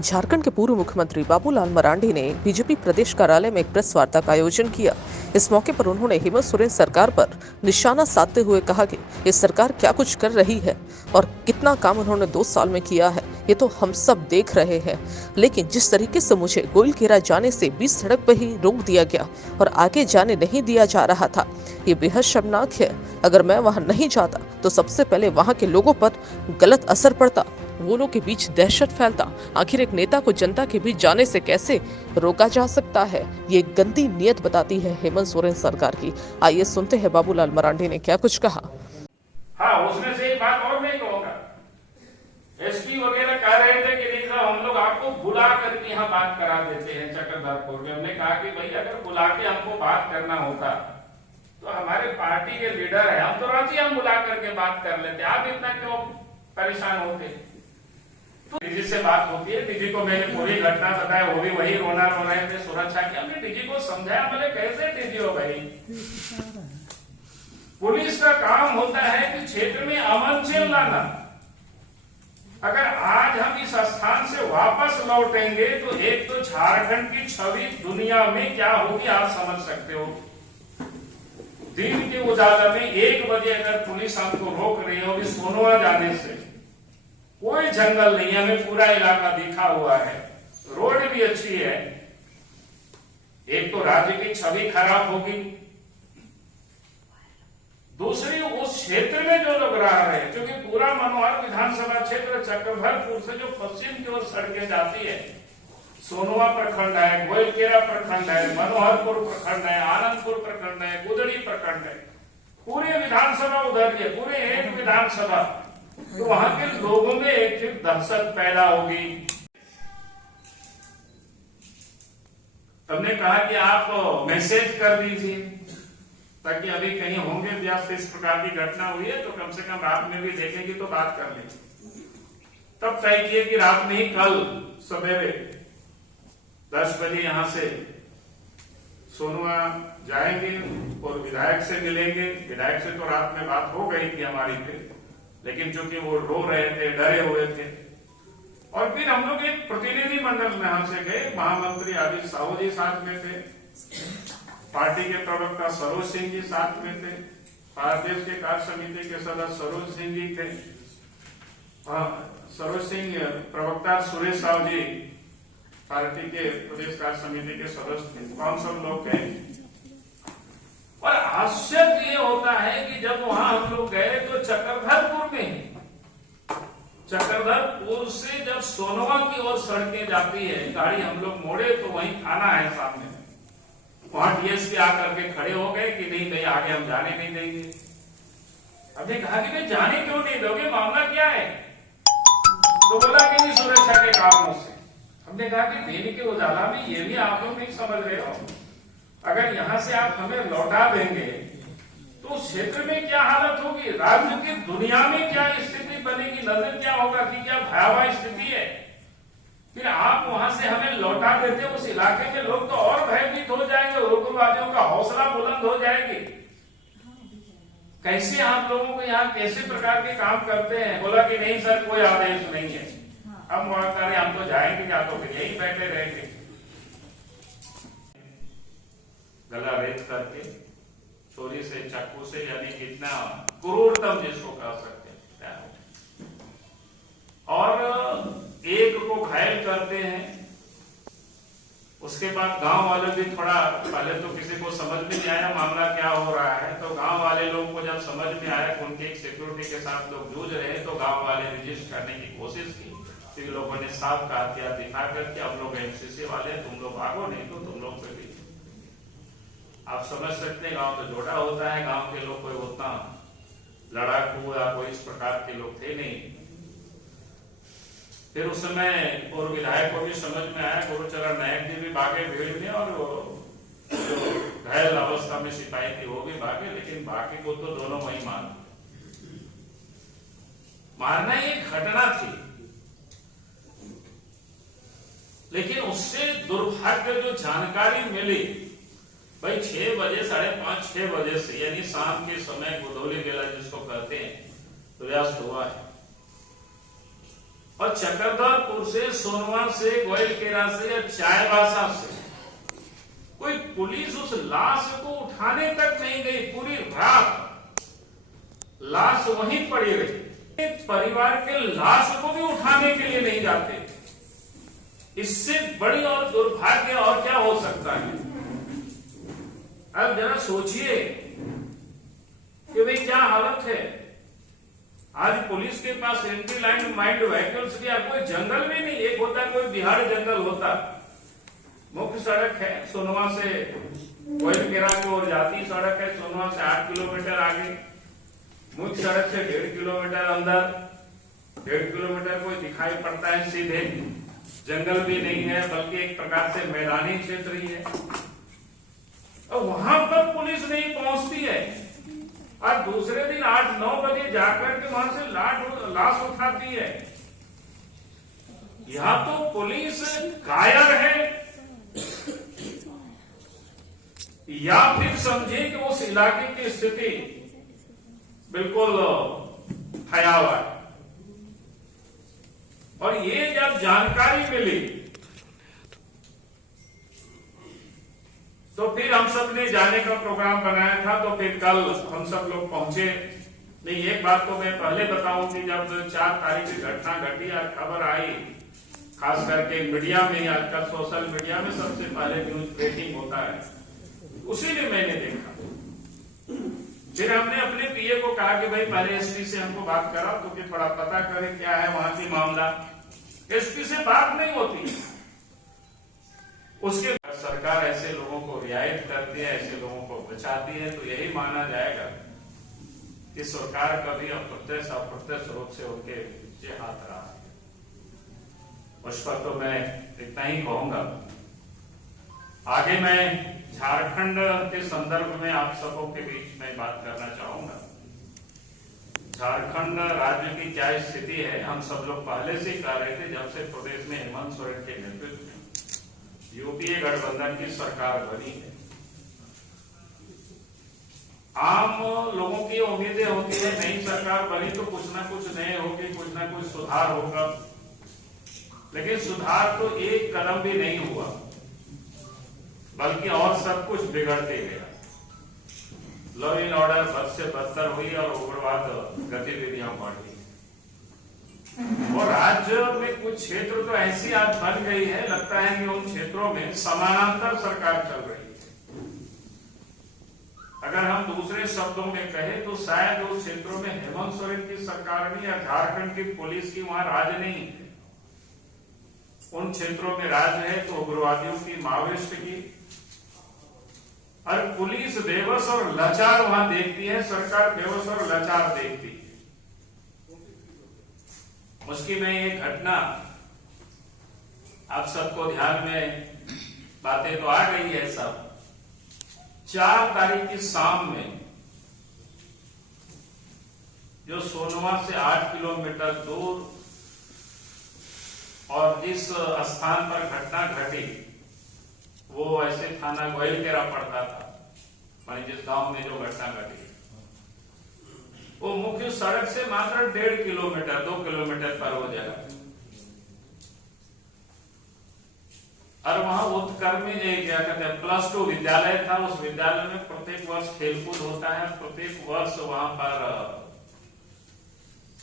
झारखंड के पूर्व मुख्यमंत्री बाबूलाल मरांडी ने बीजेपी प्रदेश कार्यालय में एक प्रेस वार्ता का आयोजन किया। इस मौके पर उन्होंने हेमंत सोरेन सरकार पर निशाना साधते हुए कहा कि ये सरकार क्या कुछ कर रही है और कितना काम उन्होंने 2 साल में किया है, ये तो हम सब देख रहे हैं। लेकिन जिस तरीके से मुझे गोइलकेरा जाने से बीच सड़क पर ही रोक दिया गया और आगे जाने नहीं दिया जा रहा था, ये बेहद शर्मनाक है। अगर मैं वहां नहीं जाता तो सबसे पहले वहां के लोगों पर गलत असर पड़ता, वो लोग के बीच दहशत फैलता। आखिर एक नेता को जनता के बीच जाने से कैसे रोका जा सकता है? ये गंदी नीयत बताती है हेमंत सोरेन सरकार की। आइए सुनते हैं बाबूलाल मरांडी ने क्या कुछ कहा। हाँ, उसमें से एक बात और मैं कहूंगा, एसपी वगैरह कह रहे थे कि नहीं साहब हम लोग आपको बुला करके यहाँ बात करा देते हैं चक्रधरपुर में। हमने कहा कि भाई अगर बुला के हमको बात करना होता तो हमारे पार्टी के लीडर है, हम तो राजी हम बुला करके बात कर लेते, आप इतना क्यों परेशान होते? डीजी से बात होती है, डीजी को मैंने पूरी घटना बताया, वो भी वही रोना रो रहे थे सुरक्षा की। हमने डीजी को समझाया, बोले कैसे डीजी हो भाई, पुलिस का काम होता है कि क्षेत्र में अमन चैन लाना। अगर आज हम इस स्थान से वापस लौटेंगे तो एक तो झारखंड की छवि दुनिया में क्या होगी आप समझ सकते हो। दिन के उजाला में 1 बजे अगर पुलिस हमको रोक रही होगी सोनवा जाने से, कोई जंगल नहीं है, हमें पूरा इलाका दिखा हुआ है, रोड भी अच्छी है, एक तो राज्य की छवि खराब होगी, दूसरी उस क्षेत्र में जो लोग रह रहे हैं, क्योंकि पूरा मनोहर विधानसभा क्षेत्र चक्रधरपुर से जो पश्चिम की ओर सड़कें जाती है, सोनवा प्रखंड है, गोइलकेरा प्रखंड है, मनोहरपुर प्रखंड है, आनंदपुर प्रखंड है, गुदड़ी प्रखंड है, पूरे विधानसभा उधर है, पूरे एक विधानसभा, तो वहां के लोगों में एक फिर दहशत पैदा होगी। हमने कहा कि आप मैसेज कर दीजिए ताकि अभी कहीं होंगे व्यस्त, इस प्रकार की घटना हुई है तो कम से कम रात में भी देखेंगे तो बात कर लेंगे। तब तय किए कि रात में ही कल सवेरे 10 बजे यहां से सोनवा जाएंगे और विधायक से मिलेंगे। विधायक से तो रात में बात हो गई थी हमारी फिर, लेकिन चूंकि वो रो रहे थे, डरे हुए थे, और फिर हम लोग एक प्रतिनिधि मंडल में हमसे गए, महामंत्री आदित्य साहू जी साथ में थे, पार्टी के प्रवक्ता सरोज सिंह जी साथ में थे, प्रदेश के कार्य समिति के सदस्य सरोज सिंह जी थे, सरोज सिंह प्रवक्ता, सुरेश साहू जी पार्टी के प्रदेश कार्य समिति के सदस्य थे, कौन सब लोग थे। और आश्चर्य ये होता है कि जब वहां हम लोग गए तो चक्रधरपुर में, चक्रधरपुर से जब सोनवा की ओर सड़कें जाती है, गाड़ी हम लोग मोड़े तो वहीं थाना है सामने, वहां डीएसपी आकर के खड़े हो गए कि नहीं नहीं आगे हम जाने नहीं देंगे। हमने कहा कि भाई जाने क्यों नहीं दोगे, मामला क्या है? तो बोला कि नहीं सुरक्षा के कारणों से। हमने कहा कि दिन के उजाला में ये भी आप लोग नहीं समझ रहे हो, अगर यहां से आप हमें लौटा देंगे तो उस क्षेत्र में क्या हालत होगी, राज्य की दुनिया में क्या स्थिति बनेगी, नजर क्या होगा कि क्या भयावह स्थिति है। फिर आप वहां से हमें लौटा देते, उस इलाके में लोग तो और भयभीत हो जाएंगे, उग्रवादियों का हौसला बुलंद हो जाएगी। कैसे आप लोगों को यहाँ कैसे प्रकार के काम करते हैं? बोला कि नहीं सर कोई आदेश नहीं है, हम वहां करें, हम तो जाएंगे या तो फिर यही बैठे रहेंगे। गला रेत करके छोरी से, चाकू से, यानी कितना क्रूरतम जिसको कह सकते हैं, और एक को घायल करते हैं। उसके बाद गांव वाले भी थोड़ा, पहले तो किसी को समझ में नहीं आया मामला क्या हो रहा है, तो गांव वाले लोग को जब समझ में आया कि उनके एक सिक्योरिटी के साथ लोग जूझ रहे हैं, तो गांव वाले रजिस्ट करने की कोशिश की। फिर लोगों ने साफ का हथियार दिखा करके, हम लोग एमसीसी वाले, तुम लोग भागो नहीं तो तुम लोग पे भी। आप समझ सकते हैं गांव तो जोड़ा होता है, गांव के लोग कोई उतना लड़ाकू या कोई इस प्रकार के लोग थे नहीं। फिर उस समय और विधायक को भी समझ में आया, गुरुचरण नायक जी भी भागे भीड़ में, और जो घायल अवस्था में सिपाही थी वो भी भागे, लेकिन बाकी को तो दोनों वही मारना ये घटना थी। लेकिन उससे दुर्भाग्य जो जानकारी मिली, भाई 6 बजे, 5:30, 6 बजे से, यानी शाम के समय गोधौली मेला जिसको कहते हैं, सूर्यास्त हुआ है, और चक्रधरपुर से, सोनवा से, गोयलकेरा से या चायबासा से कोई पुलिस उस लाश को उठाने तक नहीं गई। पूरी रात लाश वहीं पड़ी रही। परिवार के लाश को भी उठाने के लिए नहीं जाते। इससे बड़ी और दुर्भाग्य और क्या हो सकता है? अब जरा सोचिए कि भाई क्या हालत है। आज पुलिस के पास एंटी लाइन माइंड व्हीकल्स की कोई जंगल भी नहीं। एक होता कोई बिहार जंगल होता। मुख्य सड़क है सोनवा से गोयलकेरा की ओर जाती सड़क है, सोनवा से 8 किलोमीटर आगे। मुख्य सड़क से 1.5 किलोमीटर अंदर, 1.5 किलोमीटर कोई दिखाई पड़ता है सीधे। जंगल भी नहीं है, बल्कि एक प्रकार से मैदानी क्षेत्र ही है। और वहां पर पुलिस नहीं पहुंचती है और दूसरे दिन 8-9 बजे जाकर के वहां से लाश उठाती है। यहां तो पुलिस कायर है या फिर समझे कि उस इलाके की स्थिति बिल्कुल भयावह है। और ये जब जानकारी मिली तो फिर हम सब ने जाने का प्रोग्राम बनाया था। तो फिर कल हम सब लोग पहुंचे। नहीं, एक बात तो मैं पहले बताऊं कि जब 4 तारीख की घटना घटी और खबर आई, खास करके मीडिया में, आजकल सोशल मीडिया में सबसे पहले न्यूज ब्रेकिंग होता है, उसी में मैंने देखा। फिर हमने अपने पीए को कहा कि भाई पहले एसपी से हमको बात कराओ तो कि थोड़ा पता करें क्या है वहां की मामला। एसपी से बात नहीं होती। उसके बाद सरकार ऐसे लोगों को रियायत करती है, ऐसे लोगों को बचाती है, तो यही माना जाएगा कि सरकार कभी अप्रत्यक्ष रूप से उनके पीछे हाथ रहा है। उस पर तो मैं इतना ही कहूंगा। आगे मैं झारखंड के संदर्भ में आप सबों के बीच में बात करना चाहूंगा। झारखंड राज्य की क्या स्थिति है, हम सब लोग पहले से कह रहे थे जब से प्रदेश में हेमंत सोरेन के नेतृत्व में यूपीए गठबंधन की सरकार बनी है। आम लोगों की उम्मीदें होती है नई सरकार बनी तो कुछ ना कुछ नए होगी, कुछ ना कुछ सुधार होगा। लेकिन सुधार तो एक कदम भी नहीं हुआ, बल्कि और सब कुछ बिगड़ते गया। लॉ एंड ऑर्डर बद से बदतर हुई और उग्रवाद गतिविधियां बढ़ गई। और राज्य में कुछ क्षेत्र तो ऐसी आज बन गई है, लगता है कि उन क्षेत्रों में समानांतर सरकार चल रही है। अगर हम दूसरे शब्दों में कहें तो शायद उस क्षेत्रों में हेमंत सोरेन की सरकार नहीं या झारखंड की पुलिस की वहां राज नहीं है। उन क्षेत्रों में राज है तो उग्रवादियों की, माओवादियों की। और पुलिस बेबस और लाचार वहां देखती है, सरकार बेबस और लाचार देखती है। उसकी में एक घटना आप सबको ध्यान में, बातें तो आ गई है सब। 4 तारीख की शाम में जो सोनवा से 8 किलोमीटर दूर और जिस स्थान पर घटना घटी वो ऐसे थाना गोयलकेरा पड़ता था, मानी जिस गांव में जो घटना घटी वो मुख्य सड़क से मात्र 1.5 किलोमीटर 2 किलोमीटर पर हो जगह। और वहां उत्कर्मी क्या कहते हैं +2 विद्यालय था। उस विद्यालय में प्रत्येक वर्ष खेलकूद होता है। प्रत्येक वर्ष वहां पर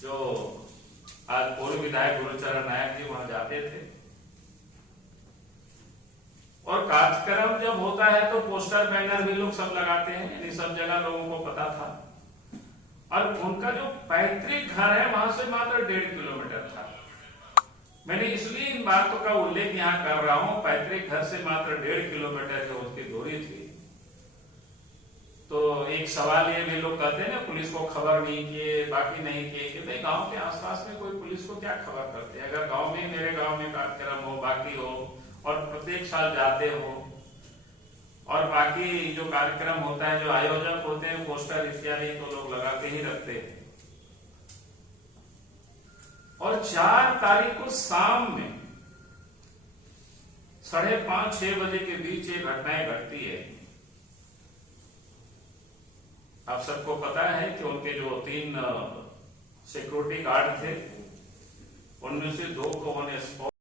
जो आज पूर्व विधायक गुरुचरण नायक जी वहां जाते थे। और कार्यक्रम जब होता है तो पोस्टर बैनर भी लोग सब लगाते हैं, यानी सब जगह लोगों को पता था। और उनका जो पैतृक घर है वहां से मात्र 1.5 किलोमीटर था। मैंने इसलिए इन बातों का उल्लेख यहाँ कर रहा हूं। पैतृक घर से मात्र 1.5 किलोमीटर जो उसकी दूरी थी। तो एक सवाल ये भी लोग कहते हैं ना पुलिस को खबर नहीं किए, बाकी नहीं किए, कि भाई गांव के आसपास में कोई पुलिस को क्या खबर करते हैं। अगर गांव में, मेरे गांव में कार्यक्रम हो, बाकी हो और प्रत्येक साल जाते हो और बाकी जो कार्यक्रम होता है, जो आयोजक होते हैं, पोस्टर इत्यादि तो लोग लगा के ही रखते हैं। और 4 तारीख को शाम में 5:30-6 बजे के बीच ये घटनाएं घटती है। आप सबको पता है कि उनके जो 3 सिक्योरिटी गार्ड थे उनमें से 2 को ऑन स्पॉट